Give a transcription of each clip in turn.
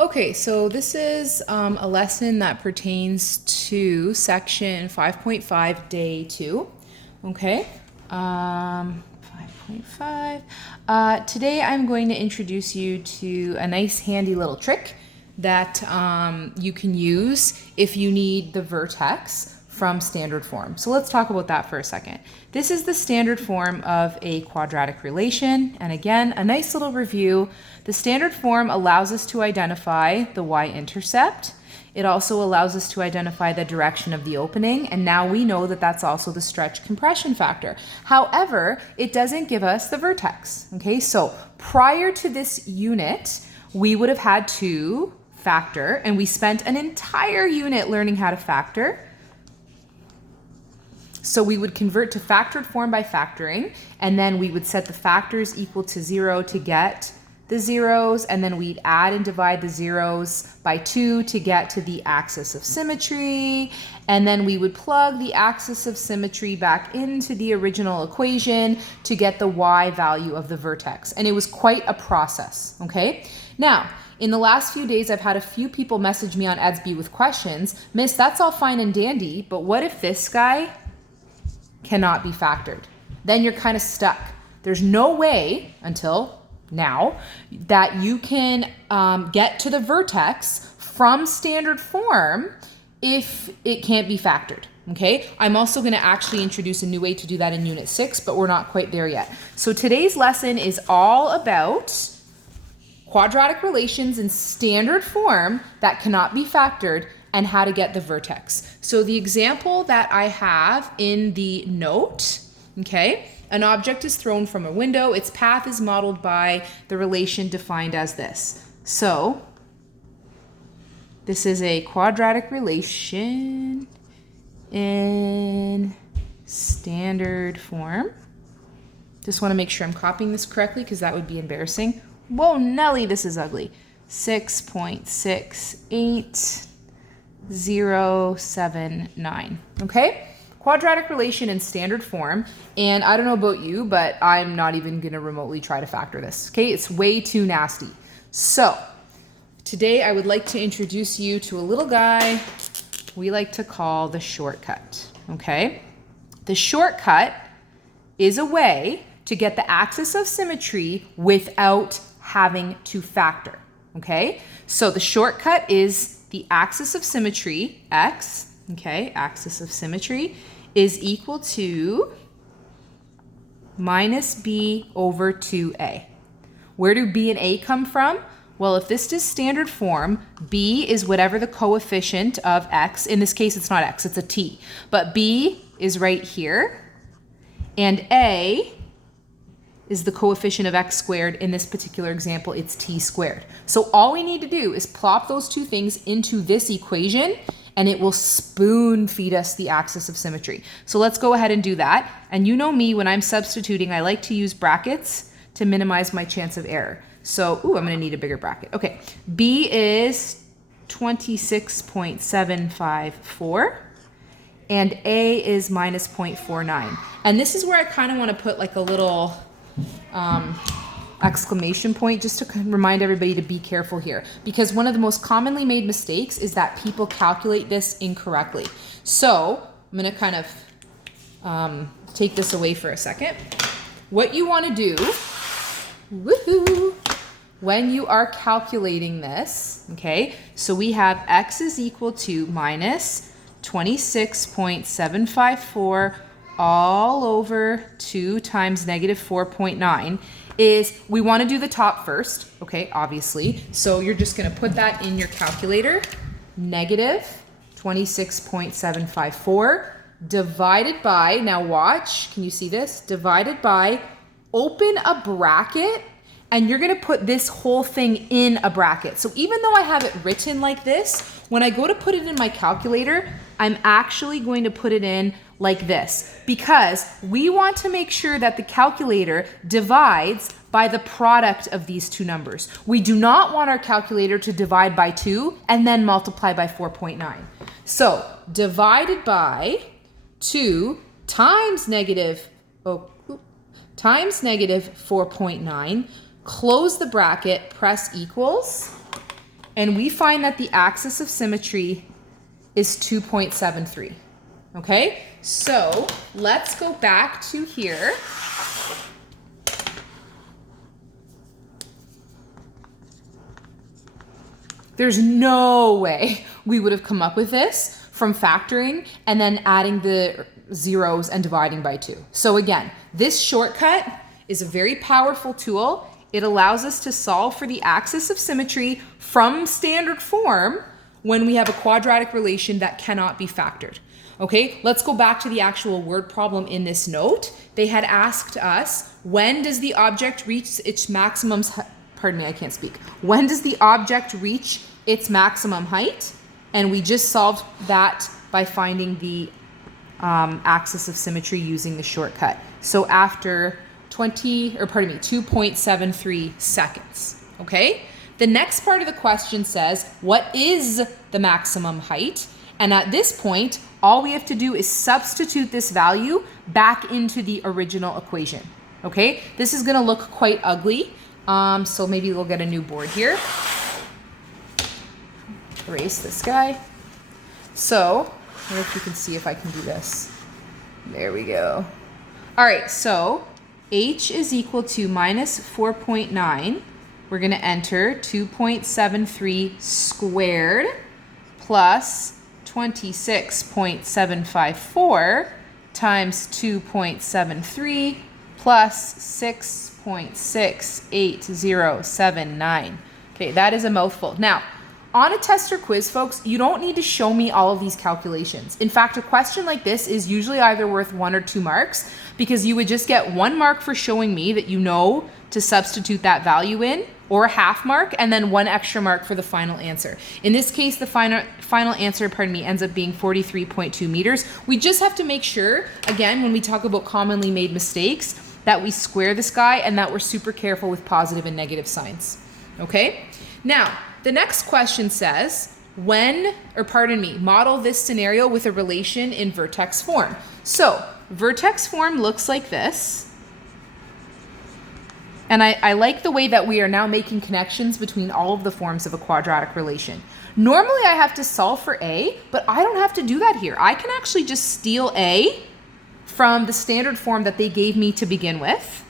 Okay, so this is a lesson that pertains to section 5.5, day 2. Okay, 5.5. Today I'm going to introduce you to a nice handy little trick that you can use if you need the vertex from standard form. So let's talk about that for a second. This is the standard form of a quadratic relation. And again, a nice little review. The standard form allows us to identify the y-intercept. It also allows us to identify the direction of the opening. And now we know that that's also the stretch compression factor. However, it doesn't give us the vertex. Okay, so prior to this unit, we would have had to factor, and we spent an entire unit learning how to factor. So we would convert to factored form by factoring, and then we would set the factors equal to 0 to get the zeros, and then we'd add and divide the zeros by 2 to get to the axis of symmetry, and then we would plug the axis of symmetry back into the original equation to get the y value of the vertex. And it was quite a process, okay? Now, in the last few days, I've had a few people message me on Edsby with questions. Miss, that's all fine and dandy, but what if this guy cannot be factored? Then you're kind of stuck. There's no way until now that you can get to the vertex from standard form if it can't be factored. Okay, I'm also going to actually introduce a new way to do that in Unit 6, but we're not quite there yet. So today's lesson is all about quadratic relations in standard form that cannot be factored and how to get the vertex. So the example that I have in the note, okay, an object is thrown from a window. Its path is modeled by the relation defined as this. So this is a quadratic relation in standard form. Just want to make sure I'm copying this correctly because that would be embarrassing. Whoa, Nelly, this is ugly. 6.68079. Okay? Quadratic relation in standard form. And I don't know about you, but I'm not even going to remotely try to factor this. Okay? It's way too nasty. So, today I would like to introduce you to a little guy we like to call the shortcut. Okay? The shortcut is a way to get the axis of symmetry without having to factor. Okay? So the shortcut is the axis of symmetry, x, okay, axis of symmetry, is equal to minus b over 2a. Where do b and a come from? Well, if this is standard form, b is whatever the coefficient of x, in this case it's not x, it's a t, but b is right here, and a is the coefficient of x squared. In this particular example, it's t squared. So all we need to do is plop those two things into this equation, and it will spoon feed us the axis of symmetry. So let's go ahead and do that. And you know me, when I'm substituting, I like to use brackets to minimize my chance of error. So, I'm gonna need a bigger bracket. Okay, b is 26.754. and a is minus 0.49. And this is where I kind of want to put like a little exclamation point just to remind everybody to be careful here, because one of the most commonly made mistakes is that people calculate this incorrectly. So I'm going to kind of take this away for a second. What you want to do, woohoo, when you are calculating this, okay, so we have x is equal to minus 26.754 all over 2 times negative 4.9 is, we want to do the top first, okay, obviously. So you're just going to put that in your calculator, negative 26.754 divided by, now watch, can you see this? Divided by, open a bracket, and you're going to put this whole thing in a bracket. So even though I have it written like this, when I go to put it in my calculator, I'm actually going to put it in like this, because we want to make sure that the calculator divides by the product of these two numbers. We do not want our calculator to divide by 2 and then multiply by 4.9. So divided by 2 times negative 4.9, close the bracket, press equals, and we find that the axis of symmetry is 2.73. Okay, so let's go back to here. There's no way we would have come up with this from factoring and then adding the zeros and dividing by 2. So again, this shortcut is a very powerful tool. It allows us to solve for the axis of symmetry from standard form when we have a quadratic relation that cannot be factored. Okay, let's go back to the actual word problem in this note. They had asked us, when does the object reach its maximum, pardon me, I can't speak. When does the object reach its maximum height? And we just solved that by finding the axis of symmetry using the shortcut. So after 2.73 seconds, okay? The next part of the question says, what is the maximum height? And at this point, all we have to do is substitute this value back into the original equation, okay? This is gonna look quite ugly, so maybe we'll get a new board here. Erase this guy. So, I hope you can see if I can do this. There we go. All right, so h is equal to minus 4.9. We're gonna enter 2.73 squared plus 26.754 times 2.73 plus 6.68079. Okay, that is a mouthful. Now, on a test or quiz, folks, you don't need to show me all of these calculations. In fact, a question like this is usually either worth 1 or 2 marks because you would just get 1 mark for showing me that you know to substitute that value in, or a half mark, and then 1 extra mark for the final answer. In this case, the final answer, ends up being 43.2 meters. We just have to make sure, again, when we talk about commonly made mistakes, that we square this guy and that we're super careful with positive and negative signs. Okay? Now, the next question says, model this scenario with a relation in vertex form. So, vertex form looks like this. And I like the way that we are now making connections between all of the forms of a quadratic relation. Normally I have to solve for A, but I don't have to do that here. I can actually just steal A from the standard form that they gave me to begin with.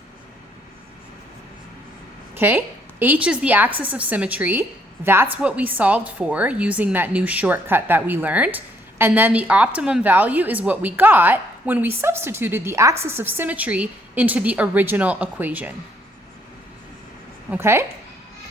Okay, H is the axis of symmetry. That's what we solved for using that new shortcut that we learned. And then the optimum value is what we got when we substituted the axis of symmetry into the original equation. Okay,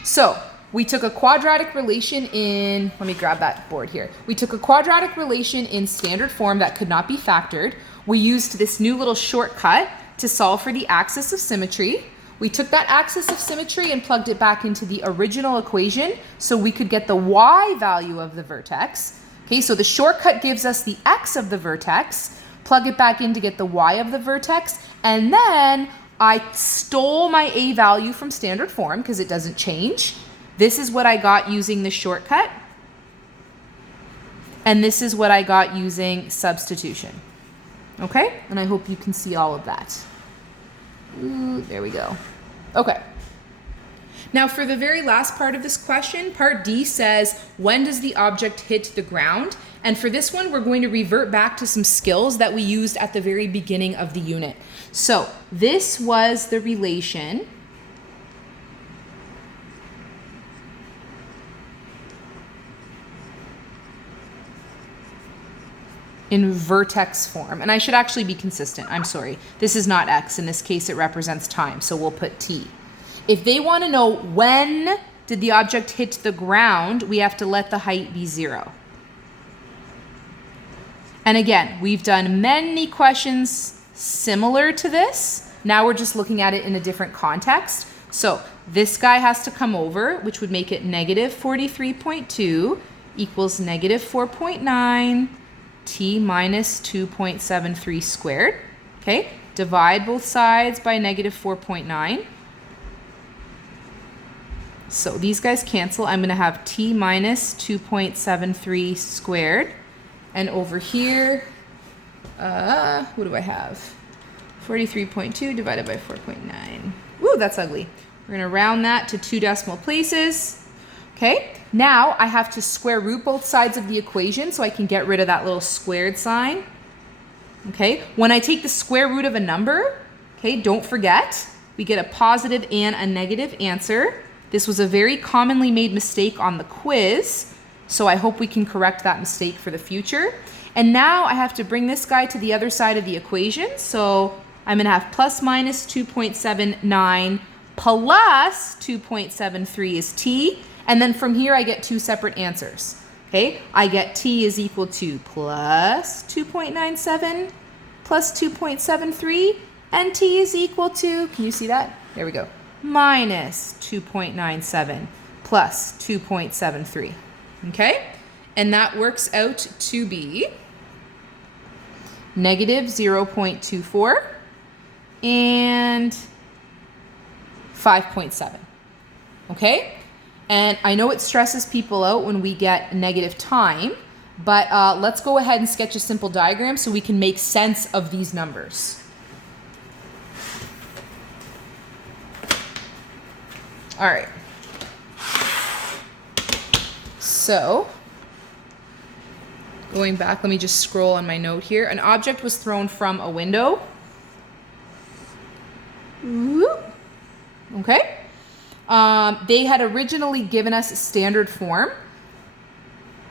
so we took a quadratic relation in, let me grab that board here. We took a quadratic relation in standard form that could not be factored. We used this new little shortcut to solve for the axis of symmetry. We took that axis of symmetry and plugged it back into the original equation so we could get the y value of the vertex. Okay, so the shortcut gives us the x of the vertex, plug it back in to get the y of the vertex, and then I stole my a value from standard form because it doesn't change. This is what I got using the shortcut. And this is what I got using substitution. Okay? And I hope you can see all of that. Ooh, there we go. Okay. Now for the very last part of this question, part D says, when does the object hit the ground? And for this one, we're going to revert back to some skills that we used at the very beginning of the unit. So this was the relation in vertex form. And I should actually be consistent. I'm sorry. This is not x. In this case, it represents time. So we'll put t. If they want to know when did the object hit the ground, we have to let the height be 0. And again, we've done many questions similar to this. Now we're just looking at it in a different context. So this guy has to come over, which would make it negative 43.2 equals negative 4.9 t minus 2.73 squared. Okay, divide both sides by negative 4.9. So these guys cancel. I'm going to have t minus 2.73 squared. And over here, what do I have? 43.2 divided by 4.9. Woo, that's ugly. We're going to round that to 2 decimal places. Okay, now I have to square root both sides of the equation so I can get rid of that little squared sign. Okay, when I take the square root of a number, okay, don't forget, we get a positive and a negative answer. This was a very commonly made mistake on the quiz, so I hope we can correct that mistake for the future. And now I have to bring this guy to the other side of the equation, so I'm gonna have plus minus 2.79 plus 2.73 is t, and then from here I get two separate answers. Okay, I get t is equal to plus 2.97 plus 2.73, and t is equal to, can you see that? There we go, minus 2.97 plus 2.73. Okay, and that works out to be negative 0.24 and 5.7. Okay? And I know it stresses people out when we get negative time, but let's go ahead and sketch a simple diagram so we can make sense of these numbers. All right. So, going back, let me just scroll on my note here. An object was thrown from a window. Okay. They had originally given us standard form.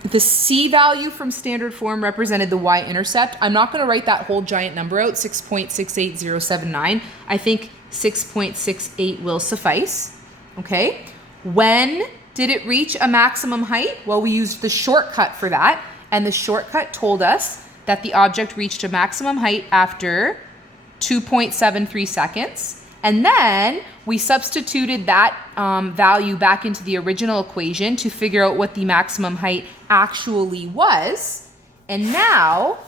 The C value from standard form represented the y-intercept. I'm not going to write that whole giant number out, 6.68079. I think 6.68 will suffice. Okay. When did it reach a maximum height? Well, we used the shortcut for that, and the shortcut told us that the object reached a maximum height after 2.73 seconds. And then we substituted that value back into the original equation to figure out what the maximum height actually was. And now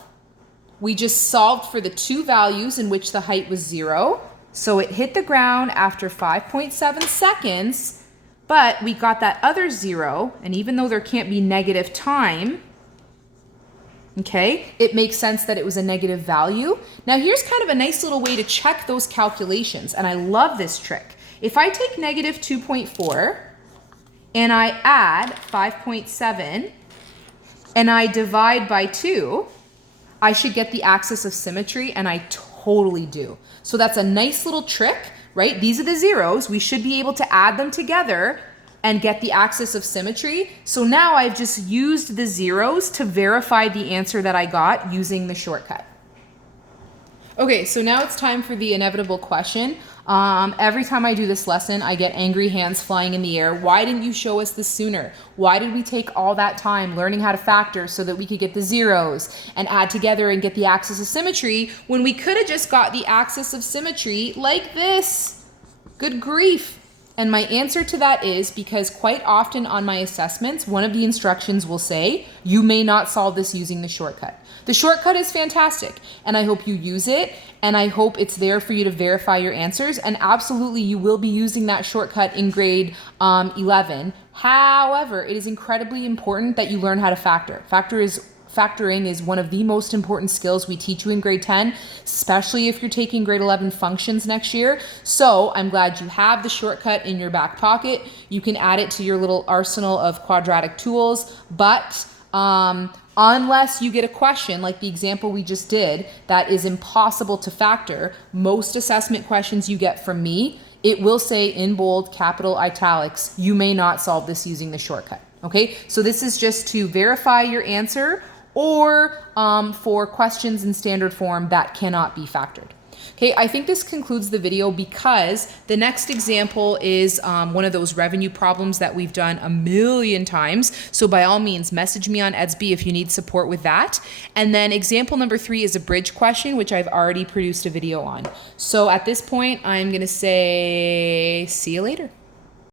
we just solved for the two values in which the height was 0. So it hit the ground after 5.7 seconds, but we got that other 0. And even though there can't be negative time, okay, it makes sense that it was a negative value. Now here's kind of a nice little way to check those calculations, and I love this trick. If I take negative 2.4 and I add 5.7 and I divide by 2, I should get the axis of symmetry, and I totally do. So that's a nice little trick, right? These are the zeros. We should be able to add them together and get the axis of symmetry. So now I've just used the zeros to verify the answer that I got using the shortcut. Okay, so now it's time for the inevitable question. Every time I do this lesson, I get angry hands flying in the air. Why didn't you show us this sooner? Why did we take all that time learning how to factor so that we could get the zeros and add together and get the axis of symmetry when we could have just got the axis of symmetry like this? Good grief. And my answer to that is because quite often on my assessments, one of the instructions will say, you may not solve this using the shortcut. The shortcut is fantastic, and I hope you use it, and I hope it's there for you to verify your answers, and absolutely you will be using that shortcut in grade 11. However, it is incredibly important that you learn how to factor. Factoring is one of the most important skills we teach you in grade 10, especially if you're taking grade 11 functions next year. So I'm glad you have the shortcut in your back pocket. You can add it to your little arsenal of quadratic tools, but unless you get a question like the example we just did that is impossible to factor, most assessment questions you get from me, it will say in bold, capital, italics, you may not solve this using the shortcut. Okay, so this is just to verify your answer or for questions in standard form that cannot be factored. Okay, I think this concludes the video because the next example is one of those revenue problems that we've done a million times. So by all means, message me on Edsby if you need support with that. And then example number 3 is a bridge question, which I've already produced a video on. So at this point, I'm gonna say, see you later.